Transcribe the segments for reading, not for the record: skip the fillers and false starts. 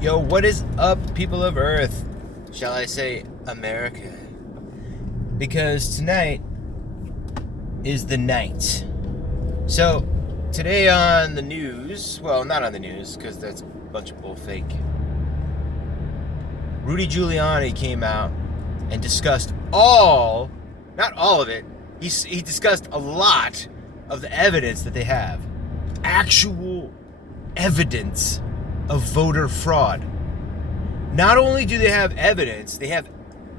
Yo, what is up, people of Earth? Shall I say America? Because tonight is the night. So, today on the news, well, not on the news, because that's a bunch of bull fake. Rudy Giuliani came out and discussed not all of it, he discussed a lot of the evidence that they have. Actual evidence of voter fraud. Not only do they have evidence, they have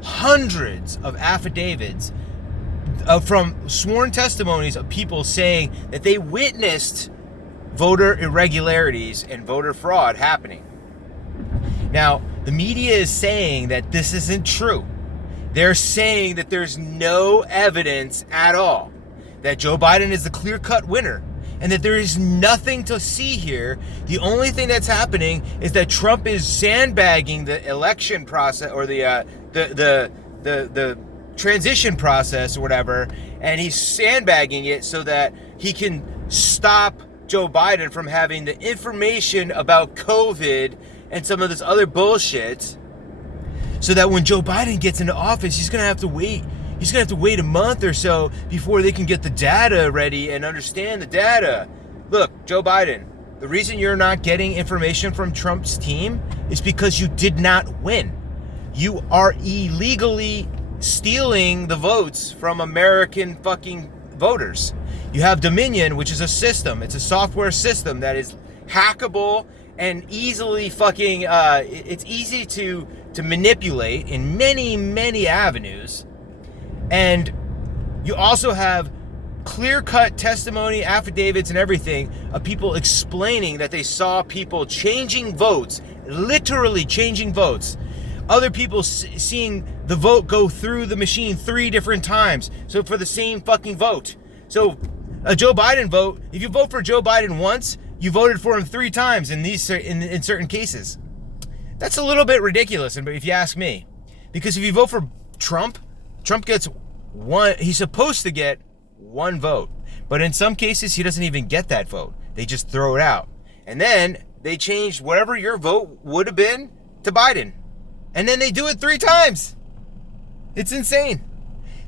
hundreds of affidavits from sworn testimonies of people saying that they witnessed voter irregularities and voter fraud happening. Now, the media is saying that this isn't true. They're saying that there's no evidence at all, that Joe Biden is the clear-cut winner, and that there is nothing to see here. The only thing that's happening is that Trump is sandbagging the election process, or the transition process or whatever, and he's sandbagging it so that he can stop Joe Biden from having the information about COVID and some of this other bullshit, so that when Joe Biden gets into office, he's gonna have to wait a month or so before they can get the data ready and understand the data. Look, Joe Biden, the reason you're not getting information from Trump's team is because you did not win. You are illegally stealing the votes from American fucking voters. You have Dominion, which is a system. It's a software system that is hackable and easily fucking, it's easy to manipulate in many, many avenues. And you also have clear-cut testimony, affidavits, and everything of people explaining that they saw people changing votes, literally changing votes. Other people seeing the vote go through the machine 3 different times, so for the same fucking vote. So a Joe Biden vote, if you vote for Joe Biden once, you voted for him 3 times in certain cases. That's a little bit ridiculous, if you ask me. Because if you vote for Trump gets one, he's supposed to get 1 vote. But in some cases, he doesn't even get that vote. They just throw it out. And then they change whatever your vote would have been to Biden. And then they do it 3 times. It's insane.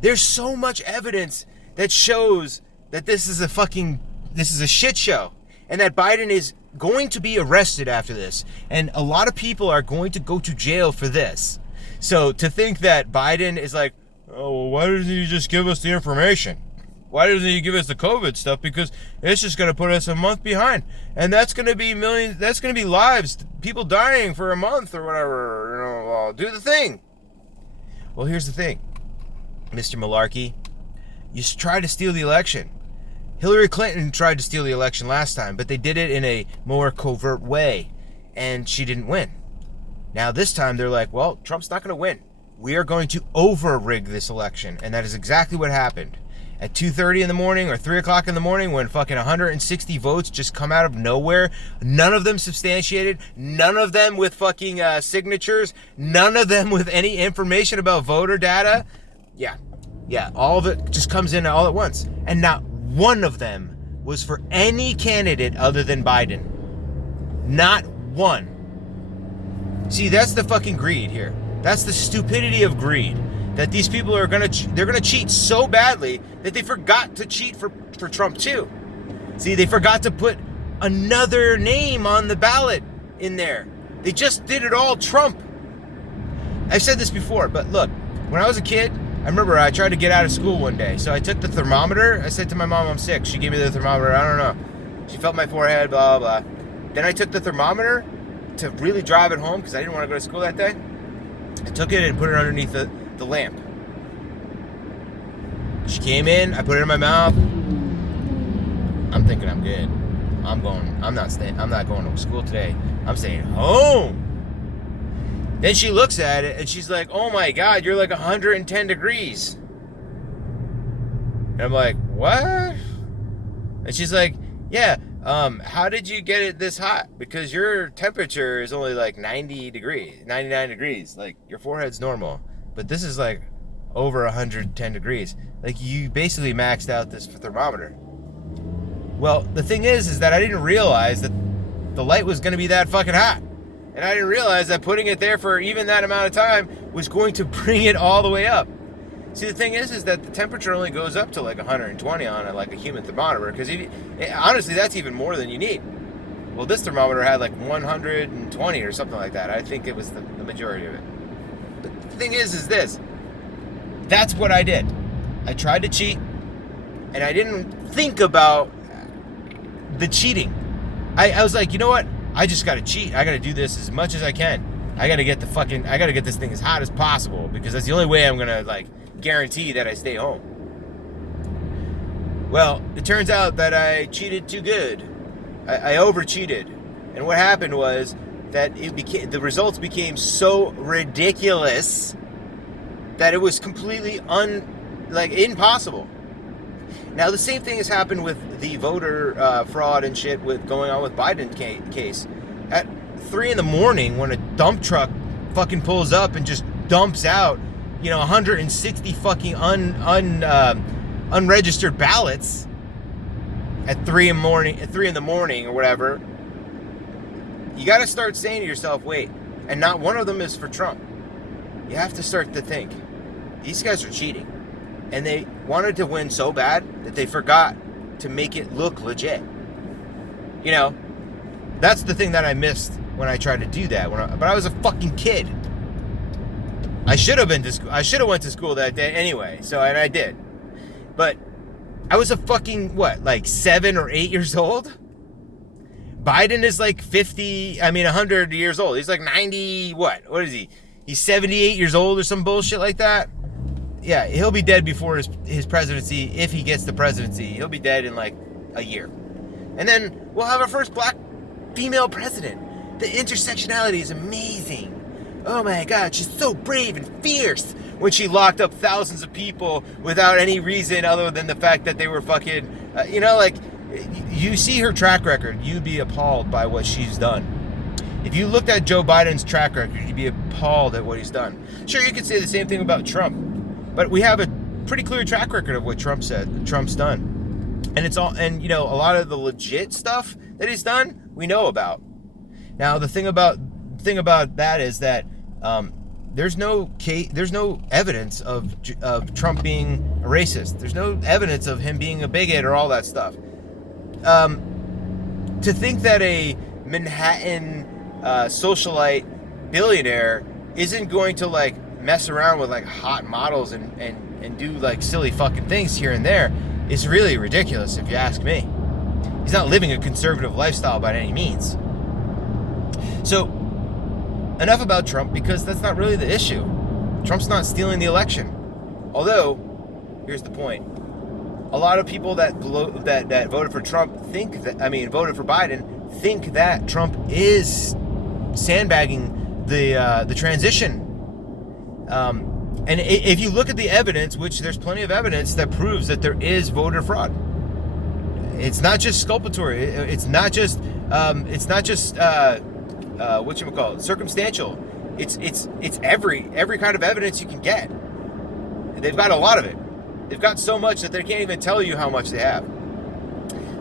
There's so much evidence that shows that this is a shit show. And that Biden is going to be arrested after this. And a lot of people are going to go to jail for this. So to think that Biden is like, oh, well, why doesn't he just give us the information? Why doesn't he give us the COVID stuff? Because it's just going to put us a month behind. And that's going to be millions, that's going to be lives, people dying for a month or whatever. Do the thing. Well, here's the thing, Mr. Malarkey. You tried to steal the election. Hillary Clinton tried to steal the election last time, but they did it in a more covert way. And she didn't win. Now this time they're like, well, Trump's not going to win. We are going to over-rig this election. And that is exactly what happened. At 2:30 in the morning or 3 o'clock in the morning, when fucking 160 votes just come out of nowhere, none of them substantiated, none of them with fucking signatures, none of them with any information about voter data. Yeah, all of it just comes in all at once. And not one of them was for any candidate other than Biden. Not one. See, that's the fucking greed here. That's the stupidity of greed. That these people are they're gonna cheat so badly that they forgot to cheat for Trump too. See, they forgot to put another name on the ballot in there. They just did it all Trump. I've said this before, but look, when I was a kid, I remember I tried to get out of school one day. So I took the thermometer. I said to my mom, I'm sick. She gave me the thermometer. I don't know. She felt my forehead, blah, blah, blah. Then I took the thermometer to really drive it home because I didn't want to go to school that day. I took it and put it underneath the lamp. She came in, I put it in my mouth. I'm thinking I'm good. I'm not going to school today. I'm staying home. Then she looks at it and she's like, oh my God, you're like 110 degrees. And I'm like, what? And she's like, yeah, how did you get it this hot? Because your temperature is only like 99 degrees. Like your forehead's normal. But this is like over 110 degrees. Like you basically maxed out this thermometer. Well, the thing is that I didn't realize that the light was going to be that fucking hot. And I didn't realize that putting it there for even that amount of time was going to bring it all the way up. See, the thing is that the temperature only goes up to like 120 on it, like a human thermometer, because honestly, that's even more than you need. Well, this thermometer had like 120 or something like that. I think it was the majority of it. But the thing is this. That's what I did. I tried to cheat, and I didn't think about the cheating. I was like, you know what? I just got to cheat. I got to do this as much as I can. I got to get this thing as hot as possible, because that's the only way I'm going to like guarantee that I stay home. Well, it turns out that I cheated too good. I over-cheated. And what happened was that the results became so ridiculous that it was completely impossible. Now, the same thing has happened with the voter fraud and shit with going on with Biden case. At 3 in the morning, when a dump truck fucking pulls up and just dumps out, 160 fucking unregistered ballots at 3 in the morning or whatever, you got to start saying to yourself, wait, and not one of them is for Trump. You have to start to think, these guys are cheating. And they wanted to win so bad that they forgot to make it look legit. That's the thing that I missed when I tried to do that. But I was a fucking kid. I should have been to school. I should have went to school that day anyway. And I did. But I was a fucking 7 or 8 years old. Biden is like 100 years old. He's like 90. What is he? He's 78 years old or some bullshit like that. Yeah, he'll be dead before his presidency. If he gets the presidency, he'll be dead in like a year. And then we'll have our first black female president. The intersectionality is amazing. Oh my God, she's so brave and fierce. When she locked up thousands of people without any reason other than the fact that they were fucking, you see her track record, you'd be appalled by what she's done. If you looked at Joe Biden's track record, you'd be appalled at what he's done. Sure, you could say the same thing about Trump. But we have a pretty clear track record of what Trump's done. And a lot of the legit stuff that he's done, we know about. Now, the thing about that is that there's no evidence of Trump being a racist. There's no evidence of him being a bigot or all that stuff. To think that a Manhattan socialite billionaire isn't going to mess around with hot models and do silly fucking things here and there is really ridiculous, if you ask me. He's not living a conservative lifestyle by any means. So, enough about Trump, because that's not really the issue. Trump's not stealing the election. Although, here's the point. A lot of people that voted for Trump voted for Biden think that Trump is sandbagging the transition. And if you look at the evidence, which there's plenty of evidence that proves that there is voter fraud. It's not just sculpatory. It's not just circumstantial. It's every kind of evidence you can get. They've got a lot of it. They've got so much that they can't even tell you how much they have.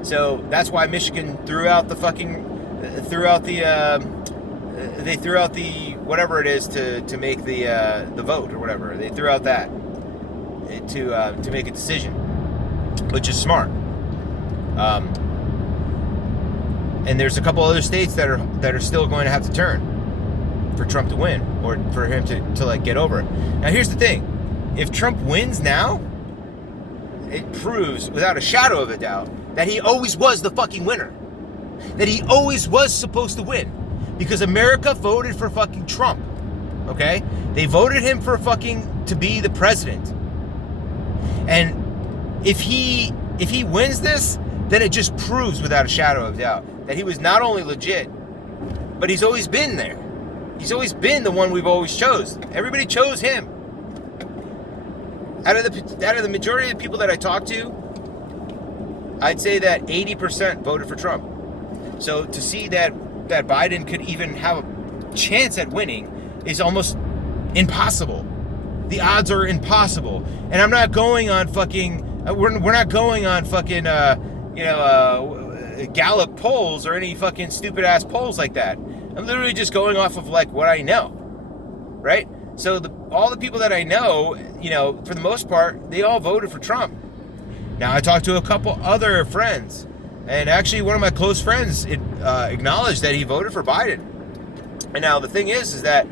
So that's why Michigan threw out the whatever it is to make the vote or whatever. They threw out that to make a decision, which is smart. And there's a couple other states that are still going to have to turn for Trump to win, or for him to get over it. Now here's the thing. If Trump wins now, it proves without a shadow of a doubt that he always was the fucking winner. That he always was supposed to win. Because America voted for fucking Trump. Okay? They voted him for to be the president. And if he wins this, then it just proves without a shadow of doubt that he was not only legit, but he's always been there. He's always been the one we've always chose. Everybody chose him. Out of the majority of the people that I talked to, I'd say that 80% voted for Trump. So to see that Biden could even have a chance at winning is almost impossible. The odds are impossible. And I'm not going on we're not going on Gallup polls or any fucking stupid ass polls like that. I'm literally just going off of like what I know, right? So all the people that I know, you know, for the most part, they all voted for Trump. Now I talked to a couple other friends, and actually one of my close friends acknowledged that he voted for Biden. And now the thing is that,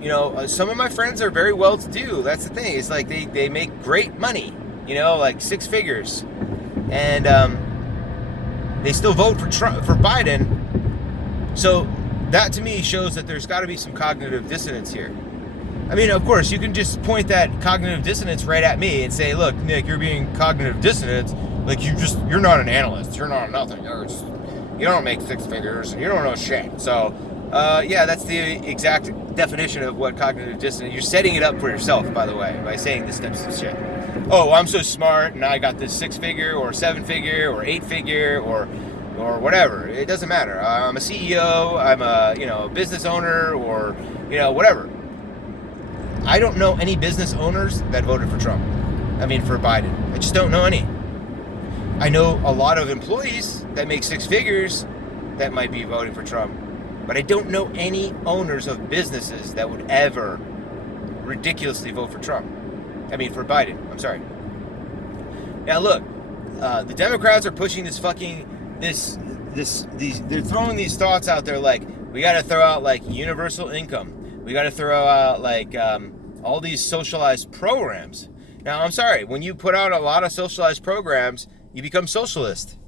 you know, some of my friends are very well-to-do. That's the thing. It's like they make great money, you know, like 6 figures, and they still vote for Biden. So that to me shows that there's got to be some cognitive dissonance here. I mean, of course, you can just point that cognitive dissonance right at me and say, look, Nick, you're being cognitive dissonant. Like, you're not an analyst. You're not nothing. You don't make 6 figures. And you don't know shit. So, yeah, that's the exact definition of what cognitive dissonance. You're setting it up for yourself, by the way, by saying this type of shit. Oh, I'm so smart, and I got this 6-figure or 7-figure or 8-figure or whatever. It doesn't matter. I'm a CEO. I'm a business owner, or whatever. I don't know any business owners that voted for Trump. I mean, for Biden. I just don't know any. I know a lot of employees that make 6 figures that might be voting for Trump, but I don't know any owners of businesses that would ever ridiculously vote for Trump. I mean, for Biden. I'm sorry. Now look, the Democrats are pushing they're throwing these thoughts out there like, we got to throw out like universal income. We got to throw out like all these socialized programs. Now, I'm sorry, when you put out a lot of socialized programs, you become socialist.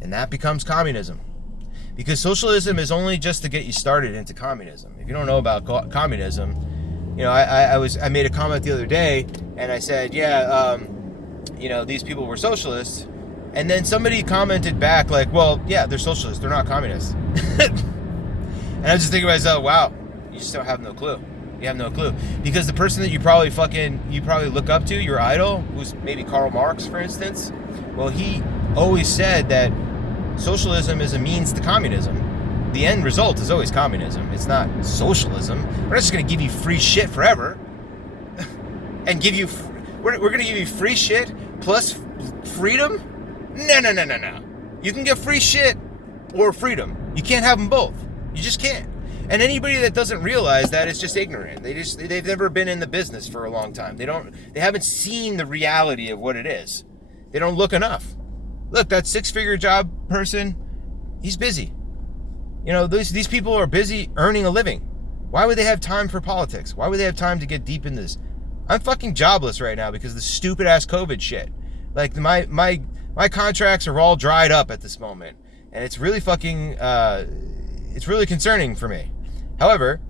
And that becomes communism. Because socialism is only just to get you started into communism. If you don't know about communism, I made a comment the other day, and I said, these people were socialists. And then somebody commented back like, well, yeah, they're socialists. They're not communists. And I was just thinking to myself, wow, you just don't have no clue. You have no clue. Because the person that you probably look up to, your idol, who's maybe Karl Marx, for instance, well, he always said that socialism is a means to communism. The end result is always communism. It's not socialism. We're not just going to give you free shit forever. And we're going to give you free shit plus freedom? No. You can get free shit or freedom. You can't have them both. You just can't. And anybody that doesn't realize that is just ignorant. They've never been in the business for a long time. They haven't seen the reality of what it is. They don't look enough. Look, that 6-figure job person, he's busy. These people are busy earning a living. Why would they have time for politics? Why would they have time to get deep in this? I'm fucking jobless right now because of the stupid ass COVID shit. Like my contracts are all dried up at this moment, and it's really fucking it's really concerning for me. However,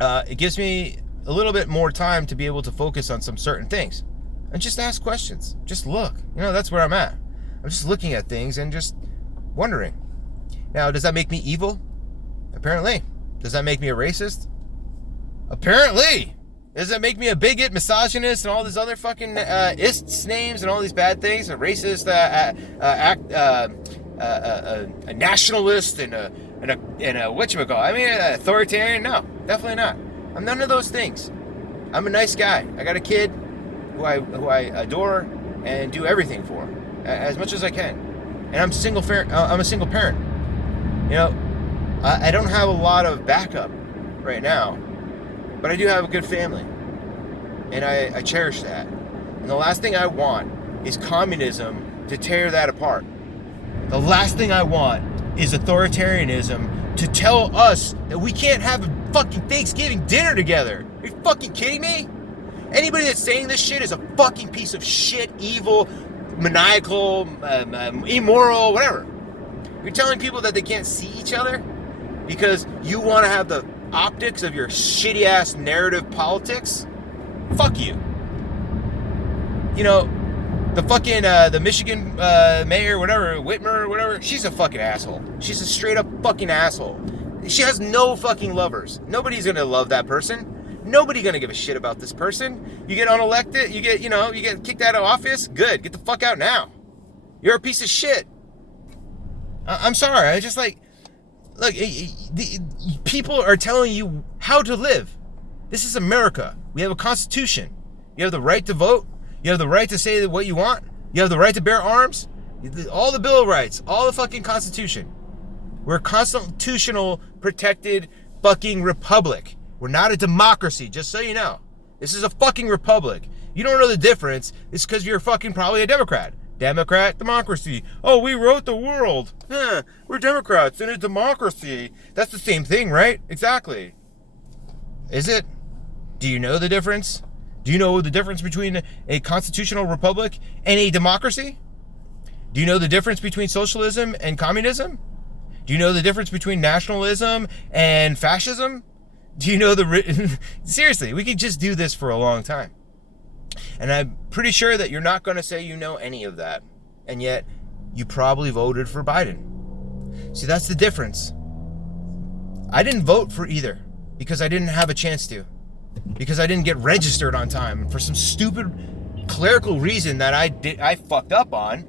it gives me a little bit more time to be able to focus on some certain things and just ask questions. Just look. That's where I'm at. I'm just looking at things and just wondering. Now, does that make me evil? Apparently. Does that make me a racist? Apparently. Does that make me a bigot, misogynist, and all these other fucking ists names and all these bad things? A racist, a nationalist, and a whatchamacallit? I mean, an authoritarian? No, definitely not. I'm none of those things. I'm a nice guy. I got a kid who I adore and do everything for as much as I can. And I'm a single parent. I don't have a lot of backup right now, but I do have a good family, and I cherish that. And the last thing I want is communism to tear that apart. The last thing I want is authoritarianism to tell us that we can't have a fucking Thanksgiving dinner together. Are you fucking kidding me? Anybody that's saying this shit is a fucking piece of shit, evil, maniacal, immoral, whatever. You're telling people that they can't see each other because you want to have the optics of your shitty ass narrative politics? Fuck you. The fucking the Michigan mayor, whatever, Whitmer, whatever, she's a fucking asshole. She's a straight up fucking asshole. She has no fucking lovers. Nobody's gonna love that person. Nobody gonna give a shit about this person. You get unelected, you get kicked out of office. Good, get the fuck out now. You're a piece of shit. I'm sorry. I just look. People are telling you how to live. This is America. We have a constitution. You have the right to vote. You have the right to say what you want. You have the right to bear arms. All the Bill of Rights. All the fucking Constitution. We're a constitutional protected fucking republic. We're not a democracy, just so you know. This is a fucking republic. You don't know the difference. It's because you're fucking probably a Democrat. Democrat, democracy. Oh, we wrote the world. We're Democrats in a democracy. That's the same thing, right? Exactly. Is it? Do you know the difference? Do you know the difference between a constitutional republic and a democracy? Do you know the difference between socialism and communism? Do you know the difference between nationalism and fascism? Do you know seriously, we could just do this for a long time. And I'm pretty sure that you're not going to say you know any of that. And yet, you probably voted for Biden. See, that's the difference. I didn't vote for either because I didn't have a chance to. Because I didn't get registered on time. For some stupid clerical reason that I fucked up on,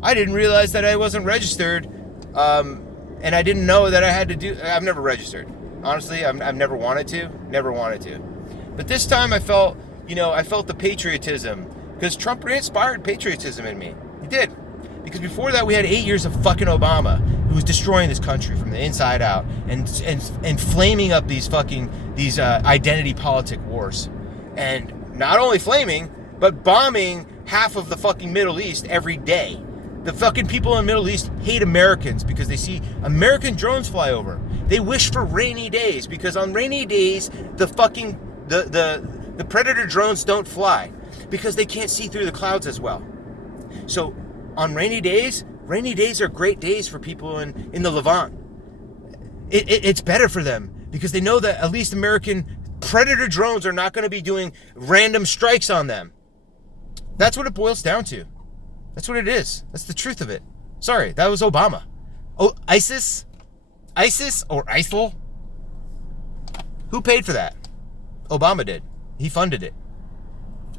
I didn't realize that I wasn't registered. And I didn't know that I had to do... I've never registered. Honestly, I've never wanted to. Never wanted to. But this time I felt... I felt the patriotism, because Trump inspired patriotism in me. He did. Because before that, we had 8 years of fucking Obama, who was destroying this country from the inside out and flaming up these identity politic wars. And not only flaming, but bombing half of the fucking Middle East every day. The fucking people in the Middle East hate Americans because they see American drones fly over. They wish for rainy days, because on rainy days, the Predator drones don't fly because they can't see through the clouds as well. So on rainy days are great days for people in the Levant. It's better for them because they know that at least American Predator drones are not going to be doing random strikes on them. That's what it boils down to. That's what it is. That's the truth of it. Sorry, that was Obama. Oh, ISIS or ISIL? Who paid for that? Obama did. He funded it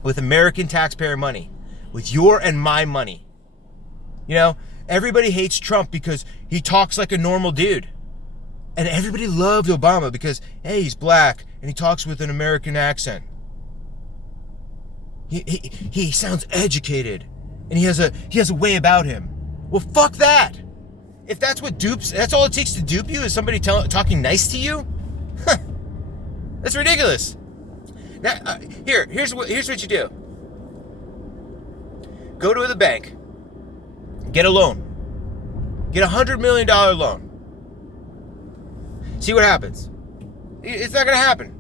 with American taxpayer money, with your and my money. Everybody hates Trump because he talks like a normal dude. And everybody loved Obama because, hey, he's black and he talks with an American accent. He sounds educated and he has a way about him. Well, fuck that. If that's all it takes to dupe you is somebody talking nice to you? That's ridiculous. Now, here's what you do. Go to the bank. Get a loan. Get $100 million loan. See what happens. It's not going to happen.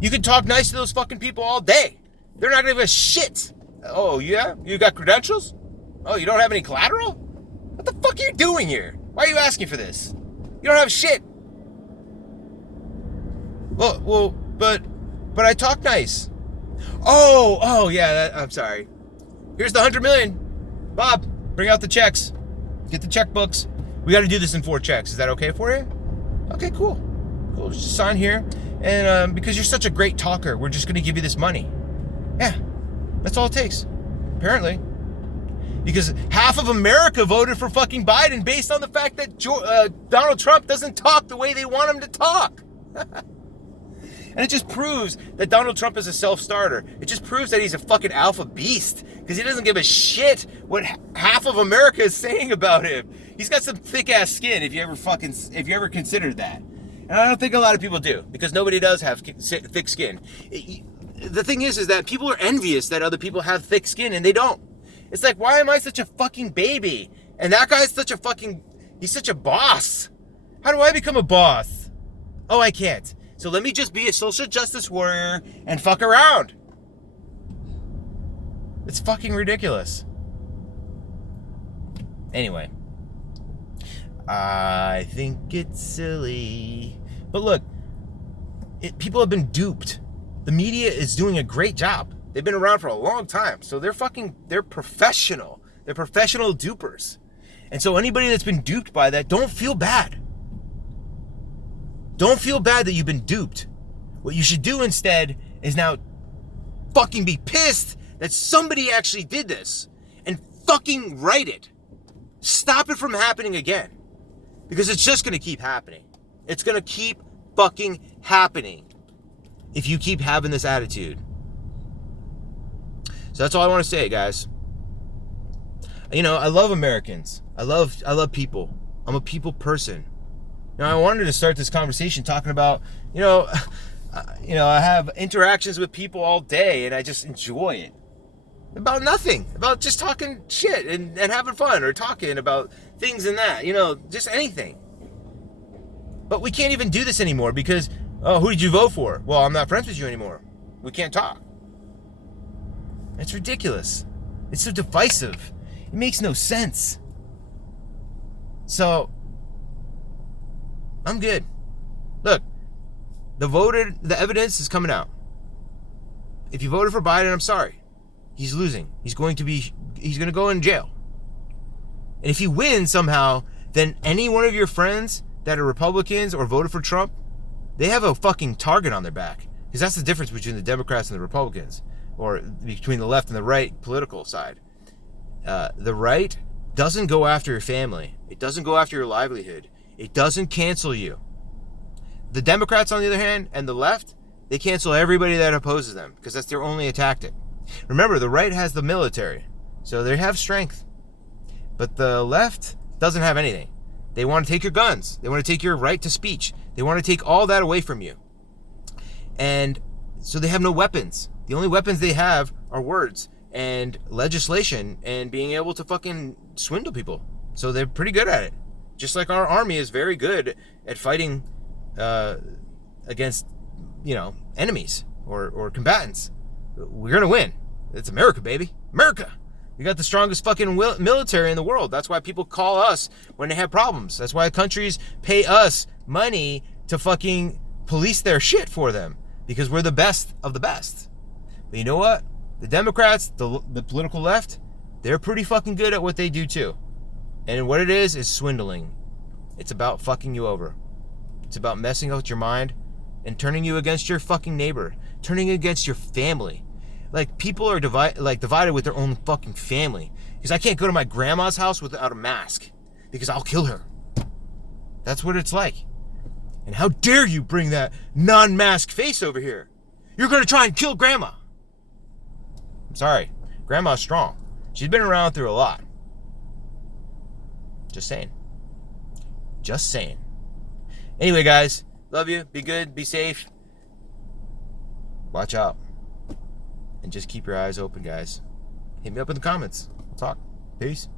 You can talk nice to those fucking people all day. They're not going to give a shit. Oh, yeah? You got credentials? Oh, you don't have any collateral? What the fuck are you doing here? Why are you asking for this? You don't have shit. Well, but I talk nice. Oh, yeah, I'm sorry. Here's the $100 million. Bob, bring out the checks. Get the checkbooks. We got to do this in 4 checks. Is that okay for you? Okay, cool. Just sign here. And because you're such a great talker, we're just going to give you this money. Yeah, that's all it takes. Apparently. Because half of America voted for fucking Biden based on the fact that Donald Trump doesn't talk the way they want him to talk. And it just proves that Donald Trump is a self-starter. It just proves that he's a fucking alpha beast because he doesn't give a shit what half of America is saying about him. He's got some thick-ass skin if you ever considered that. And I don't think a lot of people do because nobody does have thick skin. The thing is that people are envious that other people have thick skin and they don't. It's like, why am I such a fucking baby? And that guy's he's such a boss. How do I become a boss? Oh, I can't. So let me just be a social justice warrior and fuck around. It's fucking ridiculous. Anyway. I think it's silly. But look, people have been duped. The media is doing a great job. They've been around for a long time. So they're professional. They're professional dupers. And so anybody that's been duped by that, don't feel bad. Don't feel bad that you've been duped. What you should do instead is now fucking be pissed that somebody actually did this and fucking write it. Stop it from happening again. Because it's just going to keep happening. It's going to keep fucking happening if you keep having this attitude. So that's all I want to say, guys. I love Americans. I love people. I'm a people person. Now, I wanted to start this conversation talking about, I have interactions with people all day, and I just enjoy it. About nothing. About just talking shit and having fun, or talking about things and that. Just anything. But we can't even do this anymore because, who did you vote for? Well, I'm not friends with you anymore. We can't talk. It's ridiculous. It's so divisive. It makes no sense. So, I'm good. Look, the evidence is coming out. If you voted for Biden, I'm sorry. He's losing. He's going to go in jail. And if he wins somehow, then any one of your friends that are Republicans or voted for Trump, they have a fucking target on their back. Because that's the difference between the Democrats and the Republicans, or between the left and the right political side. The right doesn't go after your family. It doesn't go after your livelihood. It doesn't cancel you. The Democrats, on the other hand, and the left, they cancel everybody that opposes them because that's their only tactic. Remember, the right has the military, so they have strength. But the left doesn't have anything. They want to take your guns. They want to take your right to speech. They want to take all that away from you. And so they have no weapons. The only weapons they have are words and legislation and being able to fucking swindle people. So they're pretty good at it. Just like our army is very good at fighting against, enemies or combatants. We're going to win. It's America, baby. America. We got the strongest fucking military in the world. That's why people call us when they have problems. That's why countries pay us money to fucking police their shit for them. Because we're the best of the best. But you know what? The Democrats, the political left, they're pretty fucking good at what they do too. And what it is swindling. It's about fucking you over. It's about messing up your mind and turning you against your fucking neighbor. Turning against your family. Like, people are divided with their own fucking family. Because I can't go to my grandma's house without a mask. Because I'll kill her. That's what it's like. And how dare you bring that non-mask face over here? You're going to try and kill Grandma. I'm sorry. Grandma's strong. She's been around through a lot. Just saying. Just saying. Anyway, guys. Love you. Be good. Be safe. Watch out. And just keep your eyes open, guys. Hit me up in the comments. We'll talk. Peace.